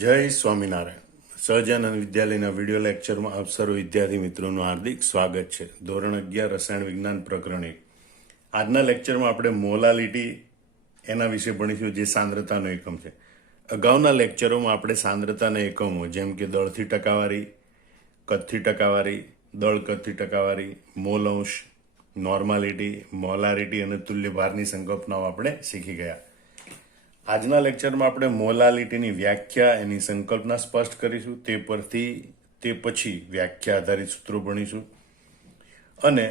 જય સ્વામિનારાયણ. સહજાનંદ વિદ્યાલયના વિડીયો લેક્ચરમાં આપ સર્વ વિદ્યાર્થી મિત્રોનું હાર્દિક સ્વાગત છે. ધોરણ 11 રસાયણ વિજ્ઞાન પ્રકરણ 1. આજના લેક્ચરમાં આપણે મોલાલિટી એના વિશે ભણીશું, જે સાંદ્રતાનો એકમ છે. અગાઉના લેક્ચરોમાં આપણે સાંદ્રતાના એકમો જેમ કે દળથી ટકાવારી, કદથી ટકાવારી, દળ કદથી ટકાવારી, મોલ અંશ, નોર્માલિટી, મોલારિટી અને તુલ્ય ભારની સંકલ્પનાઓ આપણે શીખી ગયા. આજના લેક્ચરમાં આપણે મોલાલિટીની વ્યાખ્યા, એની સંકલ્પના સ્પષ્ટ કરીશું. તે પછી વ્યાખ્યા આધારિત સૂત્રો ભણીશું અને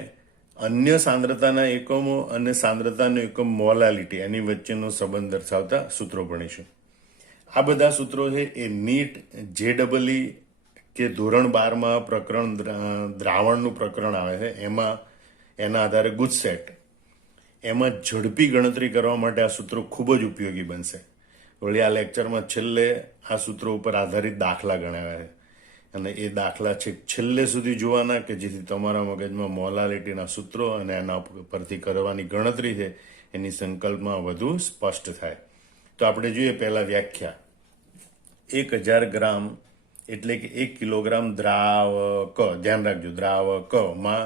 અન્ય સાંદ્રતાના એકમો અને સાંદ્રતાનો એકમ મોલાલિટી એની વચ્ચેનો સંબંધ દર્શાવતા સૂત્રો ભણીશું. આ બધા સૂત્રો છે એ નીટ, JEE કે ધોરણ 12માં પ્રકરણ દ્રાવણનું પ્રકરણ આવે છે, એમાં એના આધારે ગુજસેટ એમાં ઝડપી ગણતરી કરવા માટે આ સૂત્રો ખૂબ જ ઉપયોગી બનશે. વળી આ લેક્ચરમાં છેલ્લે આ સૂત્રો ઉપર આધારિત દાખલા ગણાવ્યા છે અને એ દાખલા છેલ્લે સુધી જોવાના કે જેથી તમારા મગજમાં મોલાલિટીના સૂત્રો અને એના પરથી કરવાની ગણતરી છે એની સંકલ્પમાં વધુ સ્પષ્ટ થાય. તો આપણે જોઈએ પહેલા વ્યાખ્યા. 1000 ગ્રામ એટલે કે 1 કિલોગ્રામ દ્રાવક, ધ્યાન રાખજો, દ્રાવકમાં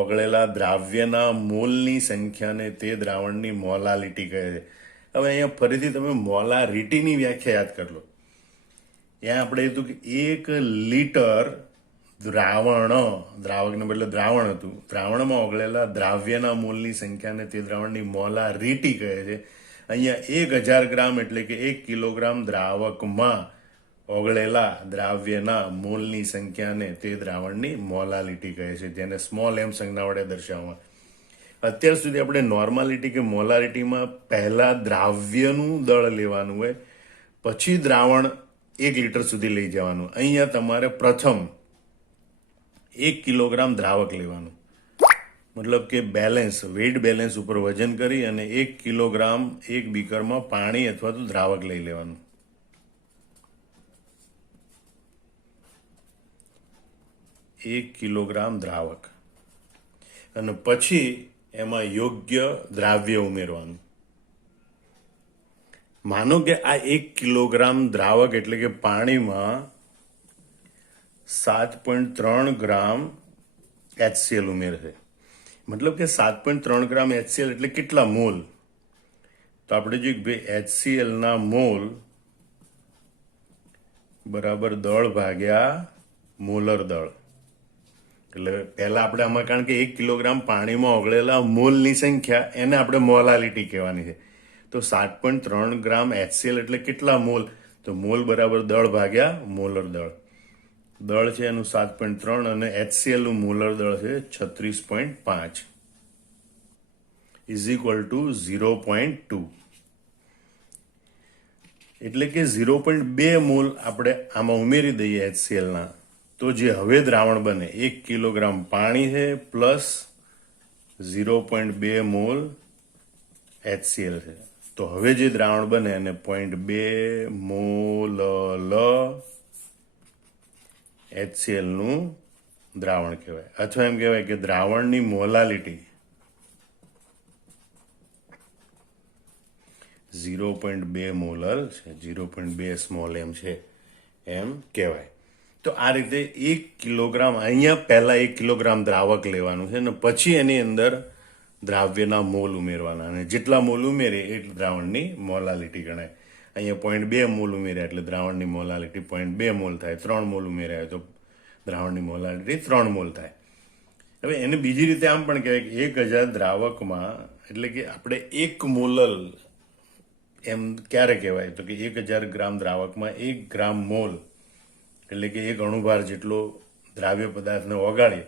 ઓગળેલા દ્રાવ્યના મોલની સંખ્યાને તે દ્રાવણની મોલાલિટી કહે છે. હવે અહીંયા ફરીથી તમે મોલારિટીની વ્યાખ્યા યાદ કરી લો. ત્યાં આપણે હતું કે 1 લીટર દ્રાવકને બદલે દ્રાવણ હતું, દ્રાવણમાં ઓગળેલા દ્રાવ્યના મોલની સંખ્યાને તે દ્રાવણની મોલારિટી કહે છે. અહીંયા 1000 ગ્રામ એટલે કે 1 કિલોગ્રામ દ્રાવકમાં ઓગળેલા દ્રાવ્યના મોલની સંખ્યાને તે દ્રાવણની મોલાલિટી કહે છે, જેને સ્મોલ m સંજ્ઞા વડે દર્શાવવામાં. અત્યાર સુધી આપણે નોર્માલિટી કે મોલારિટીમાં પહેલા દ્રાવ્યનું દળ લેવાનું હોય, પછી દ્રાવણ 1 લીટર સુધી લઈ જવાનું. અહીંયા તમારે પ્રથમ 1 કિલોગ્રામ દ્રાવક લેવાનું, મતલબ કે વેઇટ બેલેન્સ ઉપર વજન કરી અને 1 કિલોગ્રામ એક બીકરમાં પાણી અથવા તો દ્રાવક લઈ લેવાનું. 1 કિલોગ્રામ દ્રાવક અને પછી એમાં યોગ્ય દ્રાવ્ય ઉમેરવાનું. માનો કે આ 1 કિલોગ્રામ દ્રાવક એટલે કે પાણીમાં 7.3 ગ્રામ HCl ઉમેરશે. મતલબ કે 7.3 ગ્રામ HCl એટલે કેટલા મોલ? તો આપણે જોઈએ કે ભાઈ HCl ના મોલ બરાબર દળ ભાગ્યા મોલર દળ. એટલે પહેલા આપણે આમાં, કારણ કે 1 કિલોગ્રામ પાણીમાં ઓગળેલા મોલની સંખ્યા એને આપણે મોલાલિટી કહેવાની છે. તો 7.3 ગ્રામ HCl એટલે કેટલા મોલ? તો મોલ બરાબર દળ ભાગ્યા મોલર દળ. દળ છે એનું 7.3 અને HCl નું મોલર દળ છે 36.5 ઇઝ ઇક્વલ ટુ 0.2. એટલે કે 0.2 મોલ આપણે આમાં ઉમેરી દઈએ HCl ના, તો જે હવે દ્રાવણ બને 1 કિલોગ્રામ પાણી છે પ્લસ 0.2 મોલ HCl છે. તો હવે જે દ્રાવણ બને એને 0.2 મોલ HCl નું દ્રાવણ કહેવાય. અથવા એમ કહેવાય કે દ્રાવણની મોલાલિટી 0.2 મોલર છે, 0.2 સ્મોલ m છે એમ કહેવાય. તો આ રીતે 1 કિલોગ્રામ, અહીંયા પહેલા 1 કિલોગ્રામ દ્રાવક લેવાનું છે અને પછી એની અંદર દ્રાવ્યના મોલ ઉમેરવાના, અને જેટલા મોલ ઉમેરે એટલે દ્રાવણની મોલાલિટી ગણાય. અહીંયા 0.2 મોલ ઉમેર્યા એટલે દ્રાવણની મોલાલિટી 0.2 મોલ થાય. 3 મોલ ઉમેર્યા તો દ્રાવણની મોલાલિટી 3 મોલ થાય. હવે એને બીજી રીતે આમ પણ કહેવાય કે 1000 દ્રાવકમાં, એટલે કે આપણે 1 મોલલ એમ ક્યારે કહેવાય? તો કે 1000 ગ્રામ દ્રાવકમાં 1 ગ્રામ મોલ એટલે કે 1 અણુભાર જેટલો દ્રાવ્ય પદાર્થને ઓગાળીએ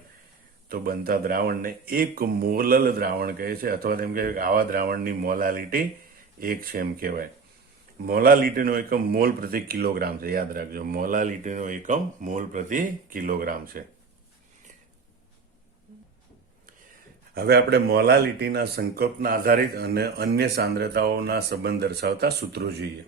તો બનતા દ્રાવણને 1 મોલલ દ્રાવણ કહે છે. અથવા તેમ કહેવાય કે આવા દ્રાવણની મોલાલિટી 1 છે એમ કહેવાય. મોલાલિટીનો એકમ મોલ પ્રતિ કિલોગ્રામ છે, યાદ રાખજો. મોલાલિટીનો એકમ મોલ પ્રતિ કિલોગ્રામ છે. હવે આપણે મોલાલિટીના સંકલ્પના આધારિત અને અન્ય સાંદ્રતાઓના સંબંધ દર્શાવતા સૂત્રો જોઈએ.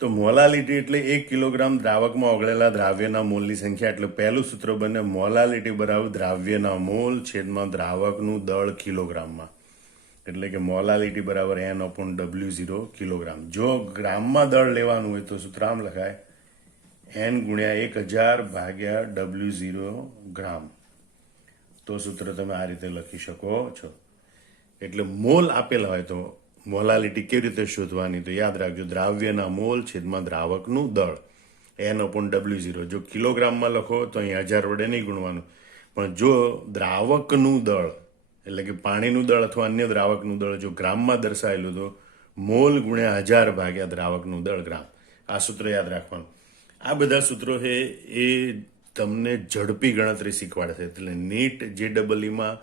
તો મોલાલિટી એટલે 1 કિલોગ્રામ દ્રાવકમાં ઓગળેલા દ્રાવ્યના મોલની સંખ્યા. એટલે પહેલું સૂત્ર બને મોલાલિટી બરાબર દ્રાવ્યના મોલ છેદમાં દ્રાવકનું દળ કિલોગ્રામમાં. એટલે કે મોલાલિટી બરાબર N/W0 કિલોગ્રામ. જો ગ્રામમાં દળ લેવાનું હોય તો સૂત્ર આમ લખાય N ગુણ્યા 1000 ભાગ્યા W0 ગ્રામ. તો સૂત્ર તમે આ રીતે લખી શકો છો. એટલે મોલ આપેલા હોય તો મોલાલિટી કેવી રીતે શોધવાની? તો યાદ રાખજો, દ્રાવ્યના મોલ છેદમાં દ્રાવકનું દળ N/W0. જો કિલોગ્રામમાં લખો તો અહીં 1000 વડે નહીં ગુણવાનું, પણ જો દ્રાવકનું દળ એટલે કે પાણીનું દળ અથવા અન્ય દ્રાવકનું દળ જો ગ્રામમાં દર્શાવેલું તો મોલ ગુણ્યા 1000 ભાગ્યા દ્રાવકનું દળ ગ્રામ. આ સૂત્ર યાદ રાખવાનું. આ બધા સૂત્રો છે એ તમને ઝડપી ગણતરી શીખવાડે છે. એટલે નીટ JEEમાં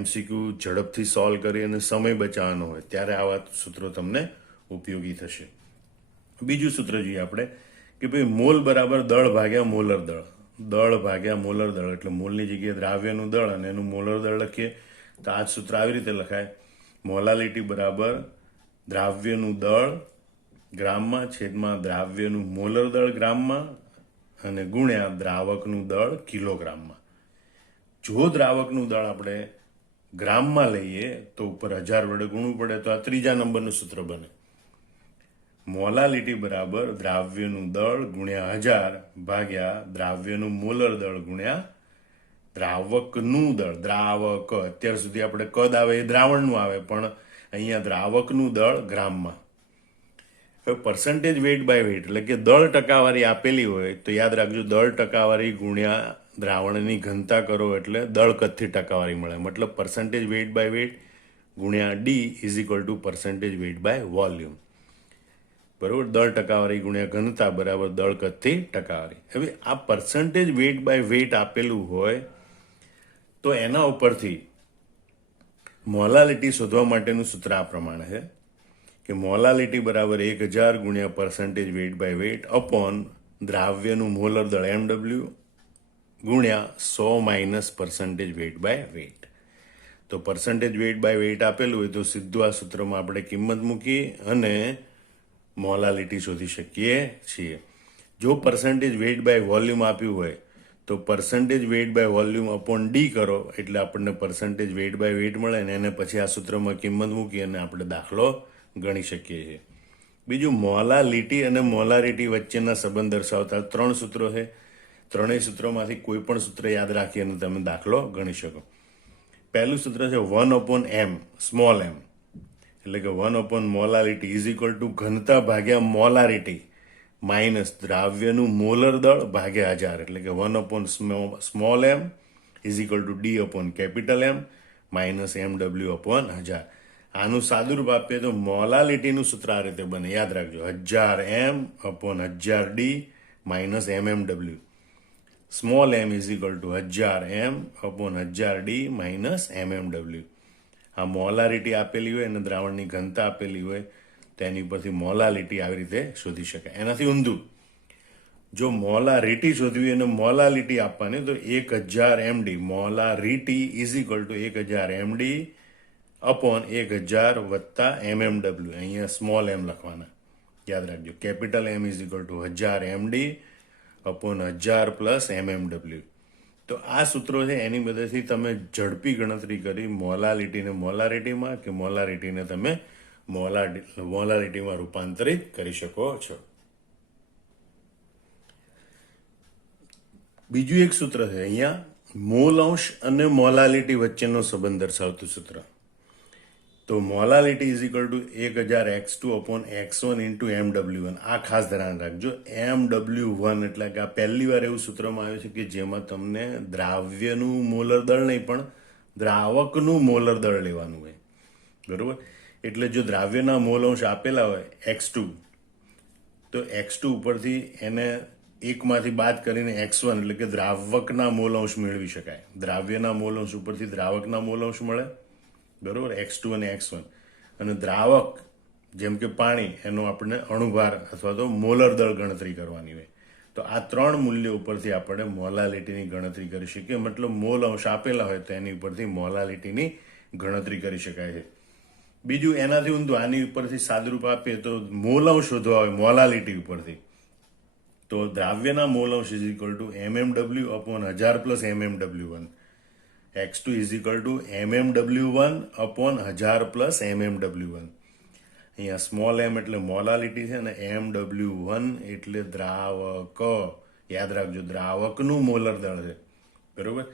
MCQ ઝડપથી સોલ્વ કરી અને સમય બચાવવાનો હોય ત્યારે આવા સૂત્રો તમને ઉપયોગી થશે. બીજું સૂત્ર જોઈએ આપણે કે ભાઈ મોલ બરાબર દળ ભાગ્યા મોલર દળ. દળ ભાગ્યા મોલર દળ એટલે મોલની જગ્યાએ દ્રાવ્યનું દળ અને એનું મોલર દળ લખીએ તો આ જ સૂત્ર આવી રીતે લખાય, મોલાલિટી બરાબર દ્રાવ્યનું દળ ગ્રામમાં છેદમાં દ્રાવ્યનું મોલર દળ ગ્રામમાં અને ગુણ્યા દ્રાવકનું દળ કિલોગ્રામમાં. જો દ્રાવકનું દળ આપણે ગ્રામમાં લઈએ તો ઉપર 1000 વડે ગુણવું પડે તો આ ત્રીજા નંબરનું સૂત્ર બને. મોલાલિટી બરાબર દ્રાવ્યનું દળ ગુણ્યા 1000 ભાગ્યા દ્રાવ્યનું મોલર દળ ગુણ્યા દ્રાવકનું દળ. દ્રાવક અત્યાર સુધી આપણે કદ આવે એ દ્રાવણનું આવે, પણ અહીંયા દ્રાવકનું દળ ગ્રામમાં. હવે પર્સન્ટેજ વેઇટ બાય વેઇટ એટલે કે દળ ટકાવારી આપેલી હોય તો યાદ રાખજો, દળ ટકાવારી ગુણ્યા દ્રાવણની ઘનતા કરો એટલે દળ કદથી ટકાવારી મળે. મતલબ પર્સન્ટેજ વેઇટ બાય વેઇટ ગુણ્યા D = percentage weight by volume. બરોબર, દળ ટકાવારી ગુણ્યા ઘનતા બરાબર દળ કદથી ટકાવારી. હવે આ પર્સન્ટેજ વેઇટ બાય વેઇટ આપેલું હોય તો એના ઉપરથી મોલાલિટી શોધવા માટેનું સૂત્ર આ પ્રમાણે છે કે મોલાલિટી બરાબર 1000 ગુણ્યા percentage weight by weight upon દ્રાવ્યનું મોલર દળ MW ગુણ્યા 100 minus percentage weight by weight. તો પર્સન્ટેજ વેઇટ બાય વેઇટ આપેલું હોય તો સીધું આ સૂત્રમાં આપણે કિંમત મૂકી અને મોલાલિટી શોધી શકીએ છીએ. જો પર્સન્ટેજ વેઇટ બાય વોલ્યુમ આપ્યું હોય તો percentage weight by volume upon D કરો એટલે આપણને પર્સન્ટેજ વેઇટ બાય વેઇટ મળે ને એને પછી આ સૂત્રમાં કિંમત મૂકી અને આપણે દાખલો ગણી શકીએ છીએ. બીજું, મોલાલિટી અને મોલારિટી વચ્ચેના સંબંધ દર્શાવતા 3 સૂત્રો છે. ત્રણેય સૂત્રોમાંથી કોઈ પણ સૂત્ર યાદ રાખી અને તમે દાખલો ગણી શકો. પહેલું સૂત્ર છે 1/m સ્મોલ m એટલે કે 1/ મોલાલિટી = ઘનતા ભાગ્યા મોલારિટી માઇનસ દ્રાવ્યનું મોલર દળ ભાગ્યા 1000 એટલે કે 1/ small m = D/M minus MW/1000. આનું સાદુરૂપ આપીએ તો મોલાલિટીનું સૂત્ર આ રીતે બને, યાદ રાખજો, 1000m/1000D minus mmW. Small m = 1000m/1000D minus mmW. આ મોલારિટી આપેલી હોય અને દ્રાવણની ઘનતા આપેલી હોય તો એની ઉપરથી મોલાલિટી આવી રીતે શોધી શકાય. એનાથી ઊંધું, જો મોલારિટી શોધવી અને મોલાલિટી આપવાની તો 1000 MD મોલારિટી = 1000 MD અપોન 1000 વત્તા mmW. અહીંયા સ્મોલ m લખવાના, યાદ રાખજો. Capital M = 1000 MD upon 1000 plus mmW. તો આ સૂત્રો છે એની મદદથી તમે ઝડપી ગણતરી કરી મોલાલિટીને મોલારિટીમાં કે મોલારિટીને તમે મોલારિટીમાં રૂપાંતરિત કરી શકો છો. બીજું એક સૂત્ર છે અહીંયા મોલ અંશ અને મોલાલિટી વચ્ચેનો સંબંધ દર્શાવતું સૂત્ર. તો મોલાલિટી = 1000x2/x1 × MW1. આ ખાસ ધ્યાન રાખજો, MW1 એટલે કે આ પહેલી વાર એવું સૂત્રમાં આવ્યું છે કે જેમાં તમને દ્રાવ્યનું મોલર દળ નહીં પણ દ્રાવકનું મોલર દળ લેવાનું હોય. બરોબર, એટલે જો દ્રાવ્યના મોલ અંશ આપેલા હોય x2 તો x2 ઉપરથી એને એકમાંથી બાદ કરીને x1 એટલે કે દ્રાવકના મોલ અંશ મેળવી શકાય. દ્રાવ્યના મોલ અંશ ઉપરથી દ્રાવકના મોલ અંશ મળે, બરોબર, x2 અને x1. અને દ્રાવક જેમ કે પાણી એનો આપણે અણુભાર અથવા તો મોલર દળ ગણતરી કરવાની હોય. તો આ 3 મૂલ્યો ઉપરથી આપણે મોલાલિટીની ગણતરી કરી શકીએ. મતલબ મોલ અંશ આપેલા હોય તો એની ઉપરથી મોલાલિટીની ગણતરી કરી શકાય છે. બીજું, એનાથી ઊંધું, આની ઉપરથી સાદરૂપ આપીએ તો મોલ અંશ શોધવા હોય મોલાલિટી ઉપરથી તો દ્રાવ્યના મોલ અંશ = mmW/1000 + mmW1. x2 is equal two mmw1 upon 1000 plus mmw1. અહીંયા સ્મોલ એમ એટલે મોલાલિટી છે અને MW1 એટલે દ્રાવક. યાદ રાખજો, દ્રાવકનું મોલર દળ છે, બરોબર.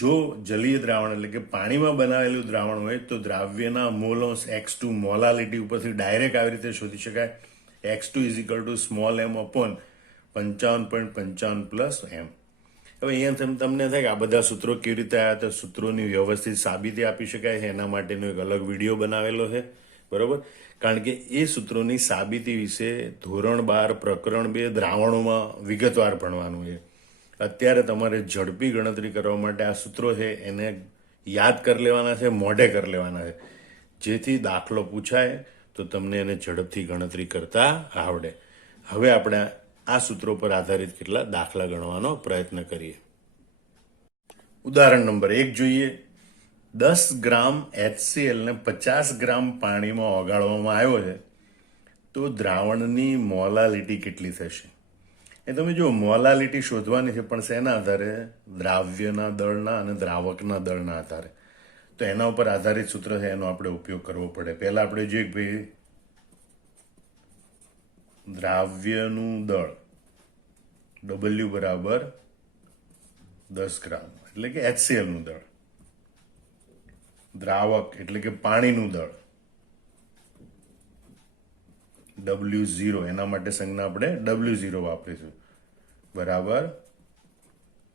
જો જલીય દ્રાવણ એટલે કે પાણીમાં બનાવેલું દ્રાવણ હોય તો દ્રાવ્યના મોલ x2 મોલાલિટી ઉપરથી ડાયરેક્ટ આવી રીતે શોધી શકાય. x2 is equal to small m upon 55.55 plus m. હવે અહીંયા તમને થાય કે આ બધા સૂત્રો કેવી રીતે આવ્યા, તો સૂત્રોની વ્યવસ્થિત સાબિતી આપી શકાય છે. એના માટેનો એક અલગ વિડીયો બનાવેલો છે, બરોબર. કારણ કે એ સૂત્રોની સાબિતી વિશે ધોરણ 12 પ્રકરણ 2 દ્રાવણોમાં વિગતવાર ભણવાનું છે. અત્યારે તમારે ઝડપી ગણતરી કરવા માટે આ સૂત્રો છે એને યાદ કરી લેવાના છે, મોઢે કરી લેવાના છે, જેથી દાખલો પૂછાય તો તમને એને ઝડપથી ગણતરી કરતા આવડે. હવે આપણે આ સૂત્રો પર આધારિત કેટલા દાખલા ગણવાનો પ્રયત્ન કરીએ. ઉદાહરણ નંબર 1 જોઈએ. 10 ગ્રામ HCl ને 50 ગ્રામ પાણીમાં ઓગાળવામાં આવ્યો છે, તો દ્રાવણની મોલાલિટી કેટલી થશે? એ તમે જો મોલાલિટી શોધવાની છે, પણ શેના આધારે? દ્રાવ્યના દળના અને દ્રાવકના દળના આધારે. તો એના ઉપર આધારિત સૂત્ર છે, એનો આપણે ઉપયોગ કરવો પડે. પહેલા આપણે જોઈએ કે ભાઈ દ્રાવ્યનું દળ W બરાબર 10 ગ્રામ એટલે કે HCl નું દળ, દ્રાવક એટલે કે પાણીનું દળ W0, એના માટે સંજ્ઞા આપણે W0 વાપરીશું, બરાબર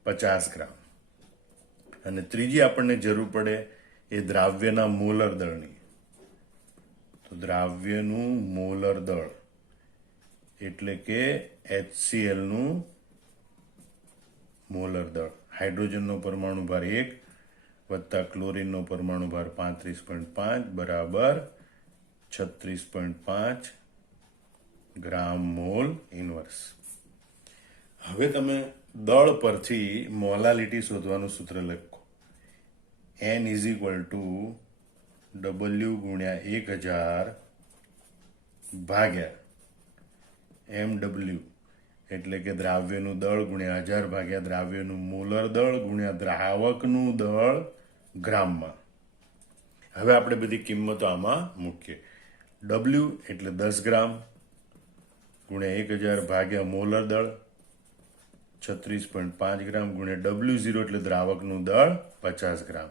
50 ગ્રામ. અને ત્રીજી આપણને જરૂર પડે એ દ્રાવ્યના મોલર દળની. તો દ્રાવ્યનું મોલર દળ એટલે કે HCl નું મોલર દળ. હાઇડ્રોજનનો પરમાણુ ભાર 1 વત્તા ક્લોરીનનો પરમાણુ ભાર 35.5 બરાબર 36.5 ગ્રામ મોલ ઇનવર્સ. હવે તમે દળ પરથી મોલાલિટી શોધવાનું સૂત્ર લખો. N is equal two W ગુણ્યા 1000 ભાગ્યા MW એટલે કે દ્રાવ્યનું દળ ગુણ્યા 1000 ભાગ્યા દ્રાવ્યનું મોલર દળ ગુણ્યા દ્રાવકનું દળ ગ્રામમાં. હવે આપણે બધી કિંમતો આમાં મૂકીએ. W એટલે 10 ગ્રામ ગુણ્યા 1000 ભાગ્યા મોલર દળ 36.5 ગ્રામ ગુણ્યા W0 એટલે દ્રાવકનું દળ 50 ગ્રામ.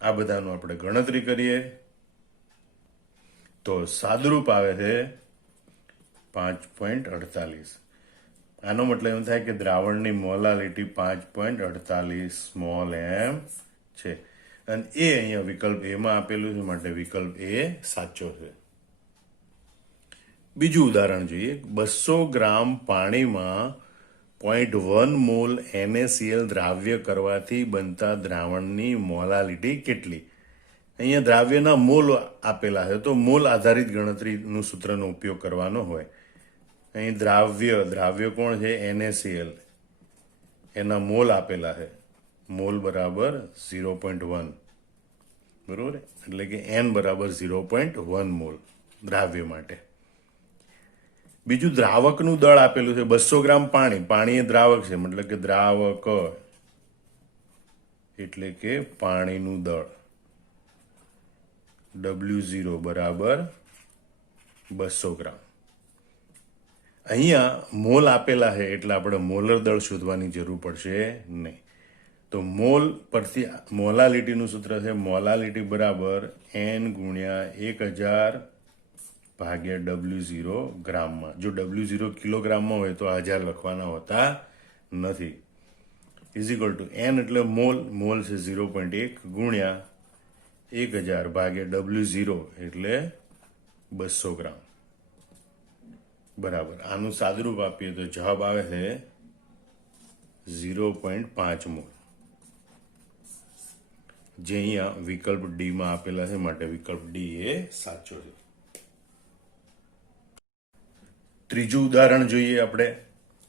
આ બધાનું આપણે ગણતરી કરીએ તો સાદુરૂપ આવે છે 5.48. આનો મતલબ એમ થાય કે દ્રાવણની મોલાલિટી 5.48 સ્મોલ એમ છે. અને એ અહીંયા વિકલ્પ એમાં આપેલું છે, માટે વિકલ્પ એ સાચો છે. બીજું ઉદાહરણ જોઈએ. 200 ગ્રામ પાણીમાં 0.1 મોલ NaCl દ્રાવ્ય કરવાથી બનતા દ્રાવણની મોલાલિટી કેટલી? અહીંયા દ્રાવ્યના મોલ આપેલા છે, તો મોલ આધારિત ગણતરીનું સૂત્રનો ઉપયોગ કરવાનો હોય. અહીં દ્રાવ્ય કોણ છે? NaCl. એના મોલ આપેલા છે, મોલ બરાબર 0.1, બરોબર. એટલે કે N બરાબર 0.1 મોલ દ્રાવ્ય માટે. બીજું દ્રાવકનું દળ આપેલું છે 200 ગ્રામ પાણી એ દ્રાવક છે, મતલબ કે દ્રાવક એટલે કે પાણીનું દળ W0 બરાબર 200 ગ્રામ. અહીંયા મોલ આપેલા છે એટલે આપણે મોલર દળ શોધવાની જરૂર પડશે નહીં. તો મોલ પરથી મોલાલિટીનું સૂત્ર છે મોલાલિટી બરાબર N ગુણ્યા 1000 ભાગ્યા W0 ગ્રામમાં. જો W0 કિલોગ્રામમાં હોય તો 1000 લખવાના હોતા નથી. ઇઝ ઇક્વલ ટુ N એટલે મોલ છે 0.1 ગુણ્યા 1000 ભાગ્યા W0 એટલે 200 ગ્રામ બરાબર. આનું સાદુરૂપ આપીએ તો જવાબ આવે છે 0.5 મોલ, જે અહીંયા વિકલ્પ ડી માં આપેલા છે, માટે વિકલ્પ ડી એ સાચો છે. ત્રીજું ઉદાહરણ જોઈએ આપણે.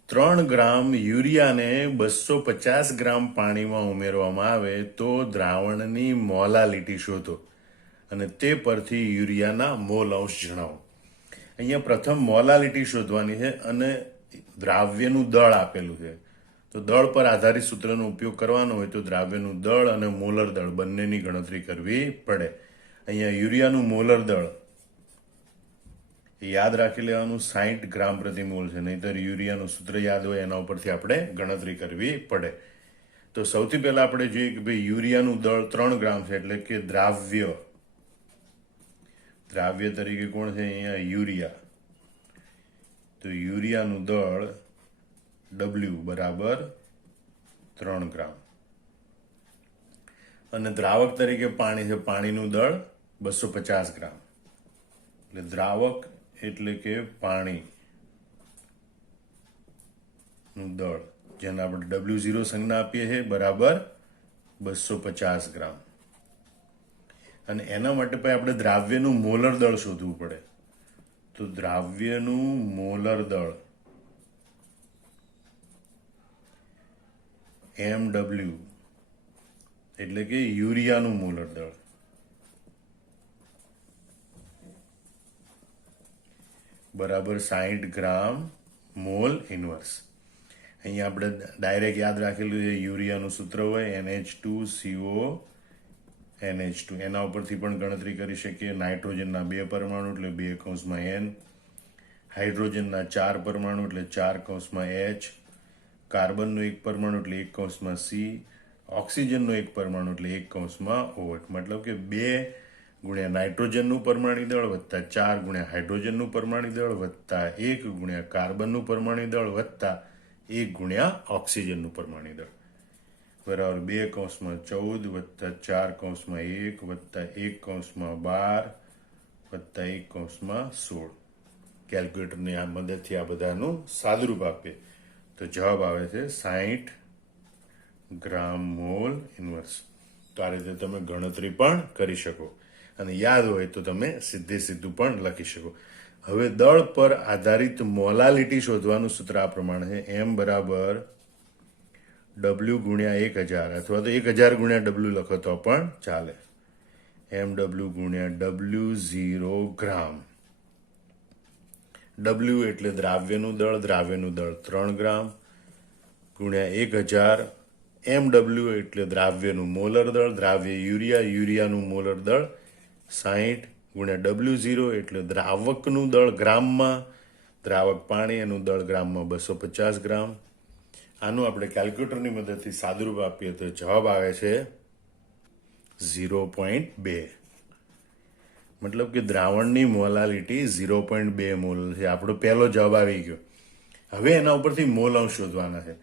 3 ગ્રામ યુરિયાને 250 ગ્રામ પાણીમાં ઉમેરવામાં આવે તો દ્રાવણની મોલાલિટી શોધો અને તે પરથી યુરિયાના મોલ અંશ જણાવો. અહીંયા પ્રથમ મોલાલિટી શોધવાની છે અને દ્રાવ્યનું દળ આપેલું છે. તો દળ પર આધારિત સૂત્રનો ઉપયોગ કરવાનો હોય તો દ્રાવ્યનું દળ અને મોલર દળ બંનેની ગણતરી કરવી પડે. અહીંયા યુરિયાનું મોલર દળ યાદ રાખી લેવાનું 60 ગ્રામ પ્રતિ મોલ છે, નહીતર યુરિયાનું સૂત્ર યાદ હોય એના ઉપરથી આપણે ગણતરી કરવી પડે. તો સૌથી પહેલા આપણે જોઈએ કે ભાઈ યુરિયાનું દળ 3 ગ્રામ છે, એટલે કે દ્રાવ્ય તરીકે કોણ છે અહીંયા યુરિયા. તો યુરિયાનું દળ W બરાબર 3 ગ્રામ અને દ્રાવક તરીકે પાણી છે, પાણીનું દળ 250 ગ્રામ. એટલે દ્રાવક એટલે કે પાણીનું દળ જેને આપણે W0 સંજ્ઞા આપીએ છીએ બરાબર 250 ગ્રામ. અને એના માટે પછી આપણે દ્રાવ્યનું મોલર દળ શોધવું પડે. તો દ્રાવ્યનું મોલર દળ MW એટલે કે યુરિયાનું મોલર દળ બરાબર 60 ગ્રામ મોલ ઇનવર્સ. અહીંયા આપણે ડાયરેક્ટ યાદ રાખેલું છે યુરિયાનું સૂત્ર હોય NH2CO NH2, એના ઉપરથી પણ ગણતરી કરી શકીએ. નાઇટ્રોજનના 2 પરમાણુ એટલે 2 કૌંસમાં N, હાઇડ્રોજનના 4 પરમાણુ એટલે 4 કૌંસમાં H, કાર્બનનો 1 પરમાણુ એટલે 1 કૌંસમાં C, ઓક્સિજનનો 1 પરમાણુ એટલે 1 કૌંસમાં O. મતલબ કે 2 ગુણ્યા નાઇટ્રોજનનું પરમાણુ દળ વત્તા 4 ગુણ્યા હાઇડ્રોજનનું પરમાણુ દળ વત્તા 1 ગુણ્યા કાર્બનનું પરમાણુ દળ વત્તા 1 ગુણ્યા ઓક્સિજનનું પરમાણુ દળ બરાબર 2 કૌંસમાં 14 વત્તા 4 કૌંસમાં 1 વત્તા 1 કૌંસમાં 12 વત્તા 1 કૌંસમાં 16. કેલ્ક્યુલેટરની આ મદદથી આ બધાનું સાદુરૂપ આપીએ તો જવાબ આવે છે 60 ગ્રામ મોલ ઇનવર્સ. તો આ રીતે તમે ગણતરી પણ કરી શકો અને યાદ હોય તો તમે સીધું પણ લખી શકો. હવે દળ પર આધારિત મોલાલિટી શોધવાનું સૂત્ર આ પ્રમાણે છે, M બરાબર W ગુણ્યા 1000 અથવા તો 1000 ગુણ્યા W લખો તો પણ ચાલે. MW ગુણ્યા W0 ગ્રામ. W એટલે દ્રાવ્યનું દળ 3 ગ્રામ ગુણ્યા 1000. MW એટલે દ્રાવ્યનું મોલર દળ, દ્રાવ્ય યુરિયાનું મોલર દળ 60 ગુણ્યા W0 એટલે દ્રાવકનું દળ ગ્રામમાં, દ્રાવક પાણી એનું દળ ગ્રામમાં 250 ગ્રામ. આનું આપણે કેલ્ક્યુલેટરની મદદથી સાદુરૂપ આપીએ તો જવાબ આવે છે 0.2. મતલબ કે દ્રાવણની મોલાલિટી 0.2 મોલ છે. આપણો પહેલો જવાબ આવી ગયો. હવે એના ઉપરથી મોલ અંશ શોધવાના છે.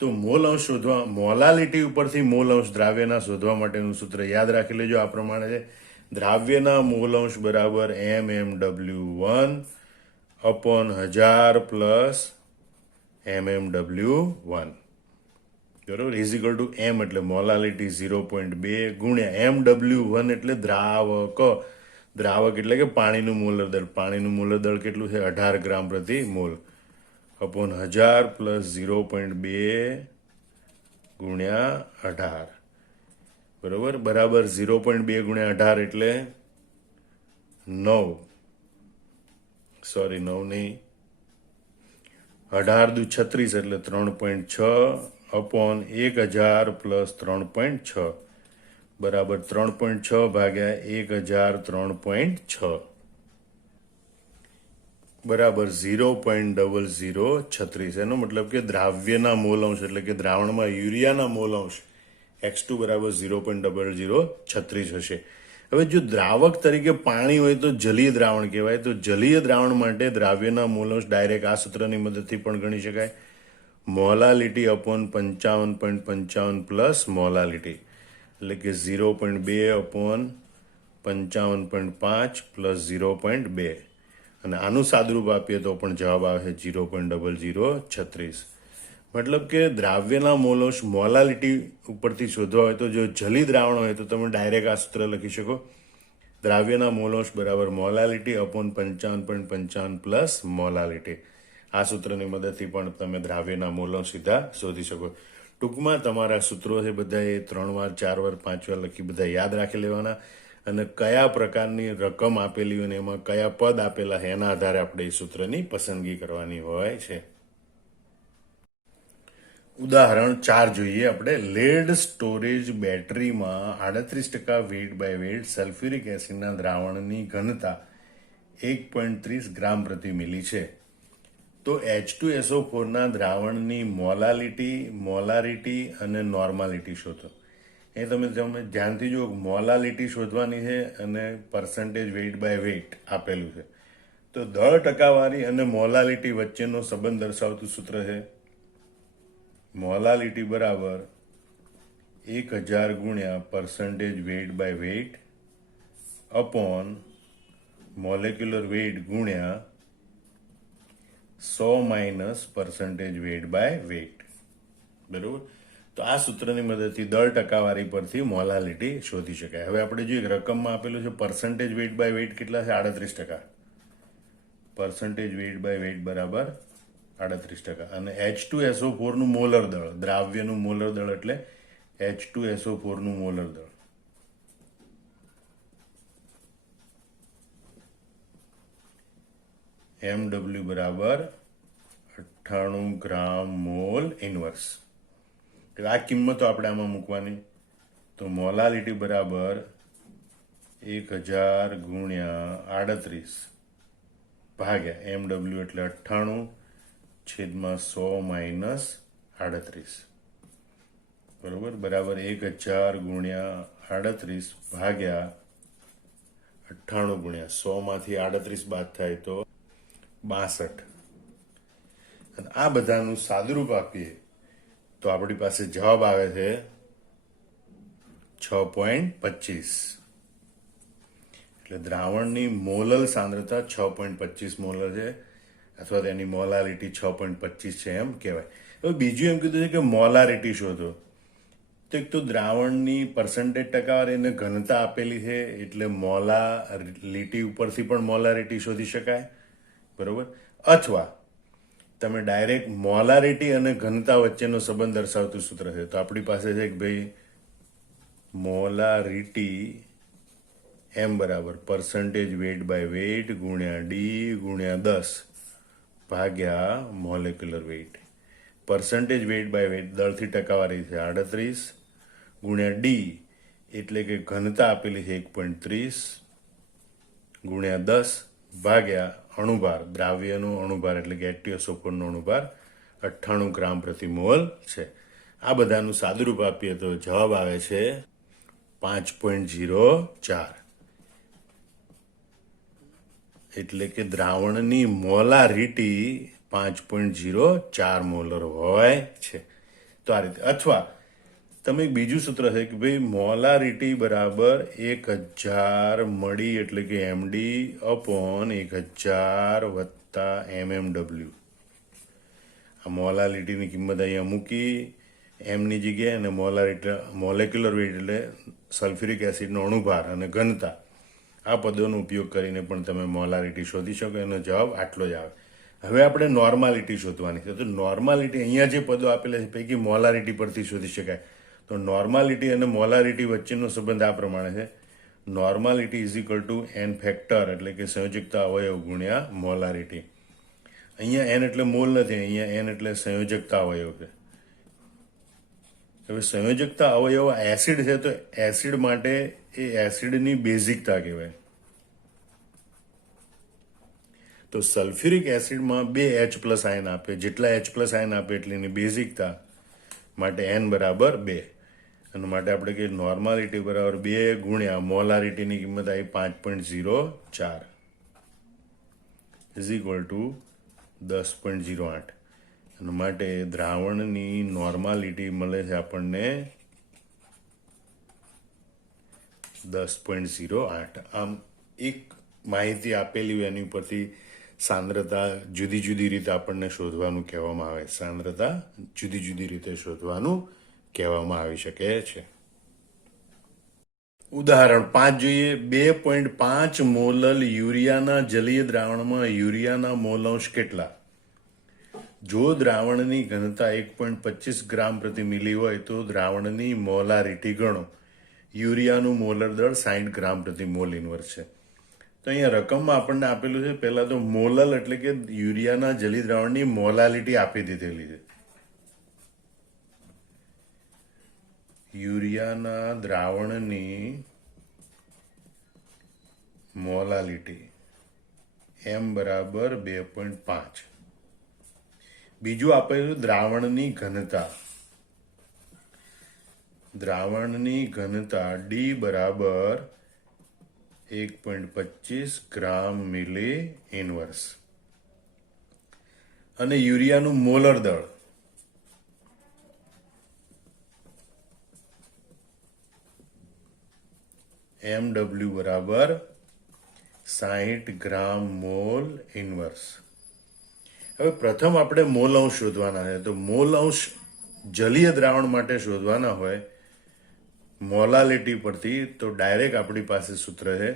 તો મોલ અંશ શોધવા, મોલાલિટી ઉપરથી મોલ અંશ દ્રાવ્યના શોધવા માટેનું સૂત્ર યાદ રાખી લેજો. આ પ્રમાણે છે, દ્રાવ્યના મોલ અંશ બરાબર MMW1 અપોન 1000 પ્લસ MMW1 બરોબર ઇઝ ઇક્વલ ટુ M એટલે મોલાલિટી 0.2 ગુણ્યા MW1 એટલે દ્રાવક એટલે કે પાણીનું મોલર દળ. પાણીનું મોલર દળ કેટલું છે 18 ગ્રામ પ્રતિ મોલ અપોન 1000 પ્લસ 0.2 ગુણ્યા 18 બરોબર બરાબર 0.2 ગુણ્યા 18 એટલે 9 નહીં 18 દુ 36 એટલે 3.6 અપોન 1000 પ્લસ 3.6 બરાબર 3.6 ભાગ્યા 1000 3.6 બરાબર 0.0036. એનો મતલબ કે દ્રાવ્યના મોલ અંશ એટલે કે દ્રાવણમાં યુરિયાના મોલ અંશ X2 બરાબર 0.0036 હશે. હવે જો દ્રાવક તરીકે પાણી હોય તો જલીય દ્રાવણ કહેવાય. તો જલીય દ્રાવણ માટે દ્રાવ્યના મોલ અંશ ડાયરેક્ટ આ સૂત્રની મદદથી પણ ગણી શકાય. મોલાલિટી અપોન 55.55 પ્લસ મોલાલિટી એટલે કે 0.2 અપોન 55.5 પ્લસ 0.2 અને આનું સાદુરૂપ આપીએ તો પણ જવાબ આવે છે 0.0036. મતલબ કે દ્રાવ્યના મોલ અંશ મોલાલિટી ઉપરથી શોધવા હોય તો જો જલી દ્રાવણ હોય તો તમે ડાયરેક્ટ આ સૂત્ર લખી શકો. દ્રાવ્યના મોલ અંશ બરાબર મોલાલિટી અપોન 55.55 પ્લસ મોલાલિટી. આ સૂત્રની મદદથી પણ તમે દ્રાવ્યના મોલ અંશ સીધા શોધી શકો. ટૂંકમાં તમારા સૂત્રો છે બધા એ 3 વાર 4 વાર 5 વાર લખી બધા યાદ રાખી લેવાના અને કયા પ્રકારની રકમ આપેલી હોય અને એમાં કયા પદ આપેલા છે એના આધારે આપણે એ સૂત્રની પસંદગી કરવાની હોય છે. ઉદાહરણ 4 જોઈએ આપણે. લેડ સ્ટોરેજ બેટરીમાં 38% વેઇટ બાય વેઇટ સલ્ફ્યુરિક એસિડના દ્રાવણની ઘનતા 1.30 ગ્રામ પ્રતિ મિલી છે. તો H2SO4 ના દ્રાવણની મોલારિટી અને નોર્માલિટી શોધો. એ તમે ધ્યાનથી જુઓ, મોલાલિટી શોધવાની છે અને પર્સન્ટેજ વેઇટ બાય વેઇટ આપેલું છે. તો દળ ટકાવારી અને મોલાલિટી વચ્ચેનો સંબંધ દર્શાવતું સૂત્ર છે મોલાલિટી બરાબર 1000 ગુણ્યા percentage weight by weight upon molecular weight ગુણ્યા 100 minus percentage weight by weight. બરોબર. તો આ સૂત્રની મદદથી દળ ટકાવારી પરથી મોલાલિટી શોધી શકાય. હવે આપણે જોઈએ રકમમાં આપેલું છે પર્સન્ટેજ વેઇટ બાય વેઇટ કેટલા છે? 38%. પર્સન્ટેજ વેઇટ બાય વેઇટ બરાબર 38%. અને H2SO4 નું મોલર દળ, દ્રાવ્યનું મોલર દળ એટલે H2SO4 નું મોલર દળ. MW બરાબર 98 ગ્રામ મોલ ઇનવર્સ. આ કિંમતો આપણે આમાં મૂકવાની. તો મોલાલિટી બરાબર 1000 ગુણ્યા 38 ભાગ્યા MW એટલે 98 છેદમાં 100 માઇનસ 38. બરોબર. બરાબર 1000 ગુણ્યા 38 ભાગ્યા 98 ગુણ્યા 100 માંથી 38 બાદ થાય તો 62. અને આ બધાનું સાદુરૂપ આપીએ તો આપણી પાસે જવાબ આવે છે 6.25. એટલે દ્રાવણની મોલલ સાંદ્રતા 6.25 મોલર છે, અથવા તેની મોલારિટી 6.25 છે એમ કહેવાય. હવે બીજું એમ કીધું છે કે મોલારિટી શોધો. તો એક તો દ્રાવણની પર્સન્ટેજ ટકાવારી અને ઘનતા આપેલી છે એટલે મોલારિટી ઉપરથી પણ મોલારિટી શોધી શકાય. બરોબર. અથવા તમે ડાયરેક્ટ મોલારિટી અને ઘનતા વચ્ચેનો સંબંધ દર્શાવતું સૂત્ર છે. તો આપણી પાસે છે કે ભાઈ મોલારિટી એમ બરાબર પર્સન્ટેજ વેઇટ બાય વેઇટ ગુણ્યા ડી ગુણ્યા 10 ભાગ્યા molecular weight. Percentage weight by weight દળથી ટકાવારી છે 38 ગુણ્યા ડી એટલે કે ઘનતા આપેલી છે 1.30 ગુણ્યા 10 ભાગ્યા અણુભાર, દ્રાવ્યનો અણુભાર એટલે કે H2SO4 નો અણુભાર 98 ગ્રામ પ્રતિ મોલ છે. આ બધાનું સાદુરૂપ આપીએ તો જવાબ આવે છે 5.04. એટલે કે દ્રાવણની મોલારિટી 5.04 મોલર હોય છે. તો આ રીતે. અથવા તમે એક બીજું સૂત્ર છે કે ભાઈ મોલારિટી બરાબર 1000 મળી એટલે કે એમડી અપોન 1000 વત્તા MMW. આ મોલારિટીની કિંમત અહીંયા મૂકી એમની જગ્યાએ, અને મોલેક્યુલર વેઇટ એટલે સલ્ફ્યુરિક એસિડનો અણુભાર અને ઘનતા, આ પદોનો ઉપયોગ કરીને પણ તમે મોલારિટી શોધી શકો. એનો જવાબ આટલો જ આવે. હવે આપણે નોર્માલિટી શોધવાની છે. તો નોર્માલિટી અહીંયા જે પદો આપેલા છે પૈકી મોલારિટી પરથી શોધી શકાય. તો નોર્માલિટી અને મોલારિટી વચ્ચેનો સંબંધ આ પ્રમાણે છે. Normality is equal to N factor એટલે કે સંયોજકતા અવયવ ગુણ્યા મોલારિટી. અહીંયા એન એટલે મોલ નથી, અહીંયા એન એટલે સંયોજકતા અવયવ છે. હવે સંયોજકતા અવયવ એસિડ છે તો એસિડ માટે એ એસિડની બેઝિકતા કહેવાય. તો સલ્ફ્યુરિક એસિડમાં 2 H+ આયન આપે, જેટલા H+ આયન આપે એટલે એની બેઝિકતા માટે N બરાબર 2. અને માટે આપણે કહીએ નોર્માલિટી બરાબર 2 ગુણ્યા મોલારિટીની કિંમત આવી 5.04 ઇઝ ઇક્વલ ટુ 10.08. અને માટે દ્રાવણની નોર્માલિટી મળે છે આપણને 10.08. આમ એક માહિતી આપેલી હોય એની ઉપરથી સાંદ્રતા જુદી જુદી રીતે આપણને શોધવાનું કહેવામાં આવે. સાંદ્રતા જુદી જુદી રીતે શોધવાનું કહેવામાં આવી શકે છે. ઉદાહરણ 5 જોઈએ. 2.5 મોલલ યુરિયાના જલીય દ્રાવણમાં યુરિયાના મોલ અંશ કેટલા? જો દ્રાવણની ઘનતા 1.25 ગ્રામ પ્રતિ મિલી હોય તો દ્રાવણની મોલારિટી ગણો. યુરિયાનું મોલર દળ 60 ગ્રામ પ્રતિ મોલ ઇનવર્સ છે. તો અહીંયા રકમમાં આપણને આપેલું છે. પહેલા તો મોલલ એટલે કે યુરિયાના જલી દ્રાવણની મોલાલિટી આપી દીધેલી છે. યુરિયાના દ્રાવણની મોલાલિટી m બરાબર 2.5. બીજું આપેલું દ્રાવણની ઘનતા D બરાબર 1.25 ગ્રામ મિલી ઇનવર્સ. અને યુરિયાનું મોલર દળ MW બરાબર 60 ગ્રામ મોલ ઇનવર્સ. હવે પ્રથમ આપણે મોલ અંશ શોધવાના છે. તો મોલ અંશ જલીય દ્રાવણ માટે શોધવાના હોય મોલાલિટી પરથી, તો ડાયરેક્ટ આપણી પાસે સૂત્ર છે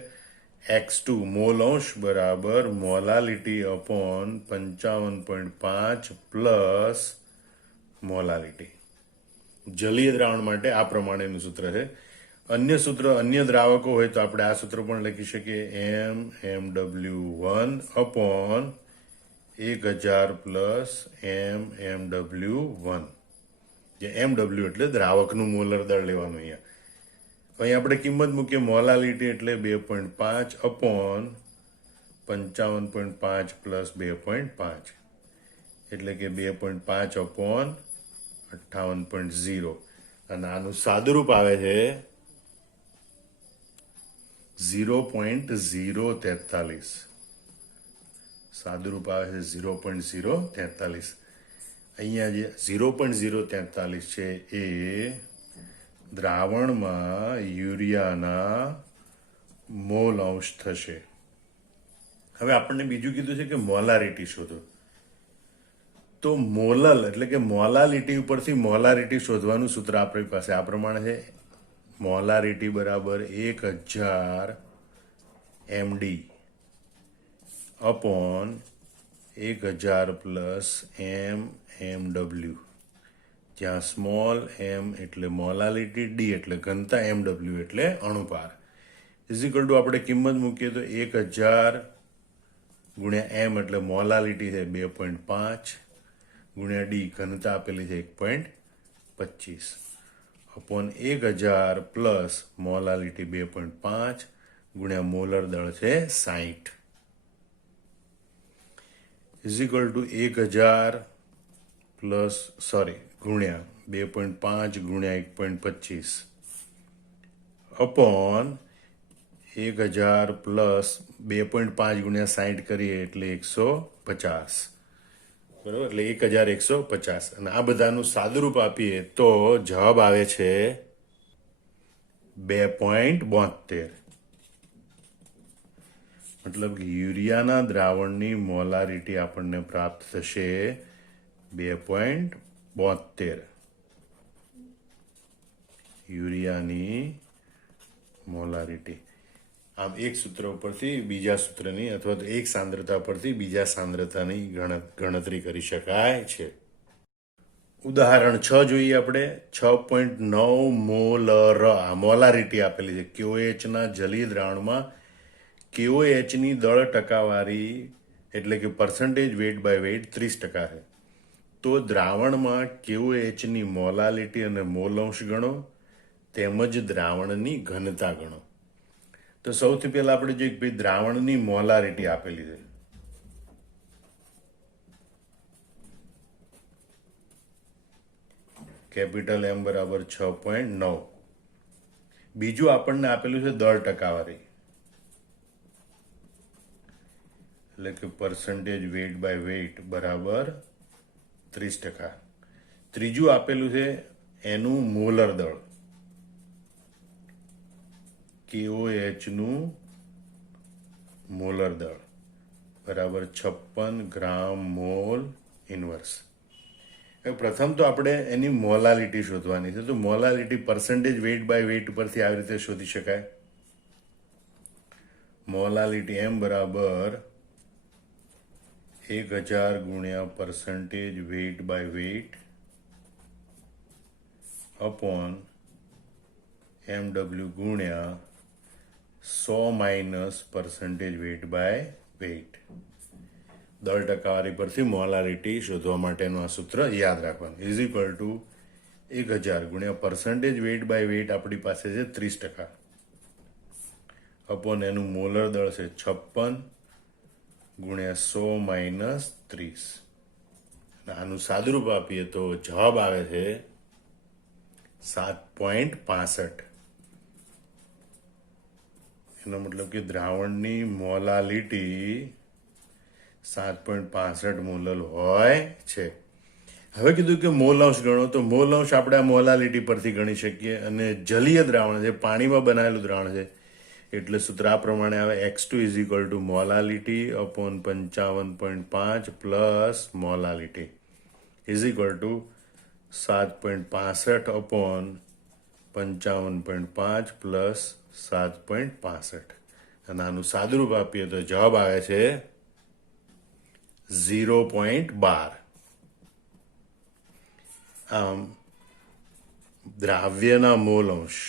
x2 મોલ અંશ બરાબર મોલાલિટી અપોન 55.5 પ્લસ મોલાલિટી. જલીય દ્રાવણ માટે આ પ્રમાણેનું સૂત્ર છે. અન્ય દ્રાવકો હોય તો આપણે આ સૂત્ર પણ લખી શકીએ MW1 અપોન 1000 પ્લસ MW1, જે MW એટલે દ્રાવકનું મોલર દળ લેવાનું. અહીં આપણે કિંમત મૂકીએ મોલાલિટી એટલે 2.5 અપોન 55.5 પ્લસ 2.5 એટલે કે 2.5 અપોન 58.0. અને આનું સાદુરૂપ આવે છે 0.043. સાદુરૂપ આવે છે 0.043. અહીંયા જે 0.043 છે એ દ્રાવણમાં યુરિયાના મોલ અંશ થશે. હવે આપણને બીજું કીધું છે કે મોલારિટી શોધો. તો મોલલ એટલે કે મોલાલિટી ઉપરથી મોલારિટી શોધવાનું સૂત્ર આપણી પાસે આ પ્રમાણે છે. મોલારિટી બરાબર 1000 MD અપોન 1000 પ્લસ MW, જ્યાં સ્મોલ m એટલે મોલાલિટી, d એટલે ઘનતા, MW એટલે અણુભાર. ઇઝિકલ ટુ આપણે કિંમત મૂકીએ તો 1000 ગુણ્યા m એટલે મોલાલિટી છે 2.5 ગુણ્યા d ઘનતા આપેલી છે 1.25 અપોન 1000 પ્લસ મોલાલિટી 2.5 ગુણ્યા મોલર દળ છે 60 ઇઝિકલ ટુ 1000 પ્લસ ગુણ્યા 2.5 ગુણ્યા 1.25 અપોન 1000 પ્લસ 2.5 ગુણ્યા 60 કરીએ એટલે 150. બરાબર, એટલે 1150. અને આ બધાનું સાદુરૂપ આપીએ તો જવાબ આવે છે 2.72. મતલબ કે યુરિયાના દ્રાવણની મોલારિટી આપણને પ્રાપ્ત થશે 2.72. યુરિયાની મોલારિટી. આમ એક સૂત્ર ઉપરથી બીજા સૂત્રની અથવા તો એક સાંદ્રતા પરથી બીજા સાંદ્રતાની ગણતરી કરી શકાય છે. ઉદાહરણ 6 જોઈએ આપણે. 6.9 મોલર આ મોલારિટી આપેલી છે. KOH ના જલીય દ્રાવણમાં KOH ની દળ ટકાવારી એટલે કે પર્સન્ટેજ વેઇટ બાય વેઇટ 30% છે. તો દ્રાવણમાં KOH ની મોલાલિટી અને મોલ અંશ ગણો તેમજ દ્રાવણની ઘનતા ગણો. તો સૌથી પહેલા આપણે જોઈએ ભાઈ દ્રાવણની મોલારિટી આપેલી છે. કેપિટલ M બરાબર 6.9. બીજું આપણને આપેલું છે દળ ટકાવારી એટલે કે પર્સન્ટેજ વેઇટ બાય વેઇટ બરાબર 30%. ત્રીજું આપેલું છે એનું મોલર દળ KOH નું મોલર દળ બરાબર 56 ગ્રામ મોલ ઇનવર્સ. હવે પ્રથમ તો આપણે એની મોલાલિટી શોધવાની છે. તો molality percentage weight by weight પરથી આવી રીતે શોધી શકાય. મોલાલિટી M બરાબર 1000 ગુણ્યા percentage weight by weight upon MW ગુણ્યા 100 minus percentage weight by weight. દળ ટકાવારી પરથી મોલારિટી શોધવા માટેનું આ સૂત્ર યાદ રાખવાનું. ઇઝ ઇક્વલ ટુ 1000 ગુણ્યા પર્સન્ટેજ વેઇટ બાય વેઇટ આપણી પાસે છે 30%, અપોન એનું મોલર દળ છે 56 ગુણ્યા 100 માઇનસ 30. આનું સાદુરૂપ આપીએ તો જવાબ આવે છે 7.65. એનો મતલબ કે દ્રાવણની મોલાલિટી 7.65 મોલલ હોય છે. હવે કીધું કે મોલ અંશ ગણો, તો મોલ અંશ આપણે આ મોલાલિટી પરથી ગણી શકીએ. અને જલીય દ્રાવણ છે, પાણીમાં બનાવેલું દ્રાવણ છે, એટલે સૂત્ર આ પ્રમાણે આવે: x2 is equal two molality upon 55.5 plus molality is equal two 7.65 upon 55.5 plus 7.65. અને આનું સાદુરૂપ આપીએ તો જવાબ આવે છે 0.12. આમ દ્રાવ્યના મોલ અંશ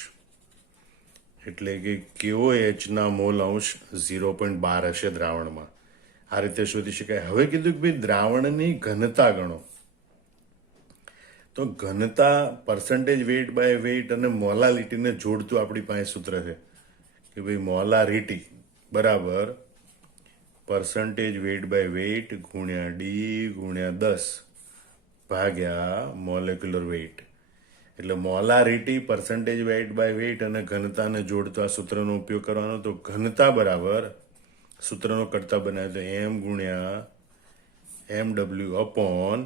એટલે કે KOH ના મોલ અંશ 0.12 હશે દ્રાવણમાં. આ રીતે શોધી શકાય. હવે કીધું કે ભાઈ દ્રાવણની ઘનતા ગણો, તો ઘનતા પર્સન્ટેજ વેઇટ બાય વેઇટ અને મોલાલિટીને જોડતું આપણી પાસે સૂત્ર છે કે ભાઈ મોલારિટી બરાબર પર્સન્ટેજ વેઇટ બાય વેઇટ ગુણ્યા ડી ગુણ્યા 10 ભાગ્યા મોલેક્યુલર વેઇટ. એટલે molarity percentage weight by weight અને ઘનતાને જોડતો આ સૂત્રનો ઉપયોગ કરવાનો. તો ઘનતા બરાબર સૂત્રનો કરતા બનાવે તો એમ ગુણ્યા MW upon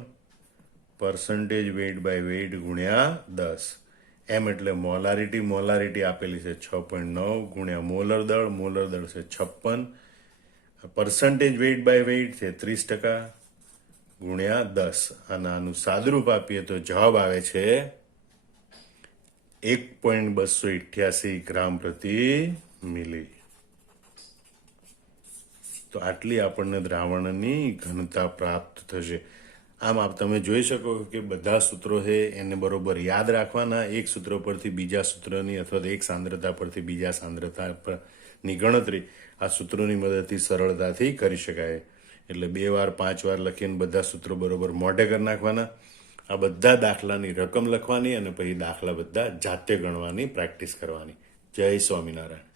percentage weight by weight ગુણ્યા 10. એમ એટલે મોલારિટી, મોલારિટી આપેલી છે 6.9 ગુણ્યા મોલર દળ છે 56, પર્સન્ટેજ વેઇટ બાય વેઇટ છે 30% ગુણ્યા 10. અને આનું સાદુરૂપ આપીએ તો જવાબ આવે છે 1.288 ગ્રામ પ્રતિ મિલી. તો આટલી આપણને દ્રાવણની ઘનતા પ્રાપ્ત થશે. આમ તમે જોઈ શકો કે બધા સૂત્રો છે એને બરોબર યાદ રાખવાના. એક સૂત્ર પરથી બીજા સૂત્રની અથવા તો એક સાંદ્રતા પરથી બીજા સાંદ્રતા પરની ગણતરી આ સૂત્રોની મદદથી સરળતાથી કરી શકાય. એટલે 2 વાર 5 વાર લખીને બધા સૂત્રો બરોબર મોઢે કરી નાખવાના. આ બધા દાખલાની રકમ લખવાની અને પછી દાખલા બધા જાતે ગણવાની પ્રેક્ટિસ કરવાની. જય સ્વામિનારાયણ.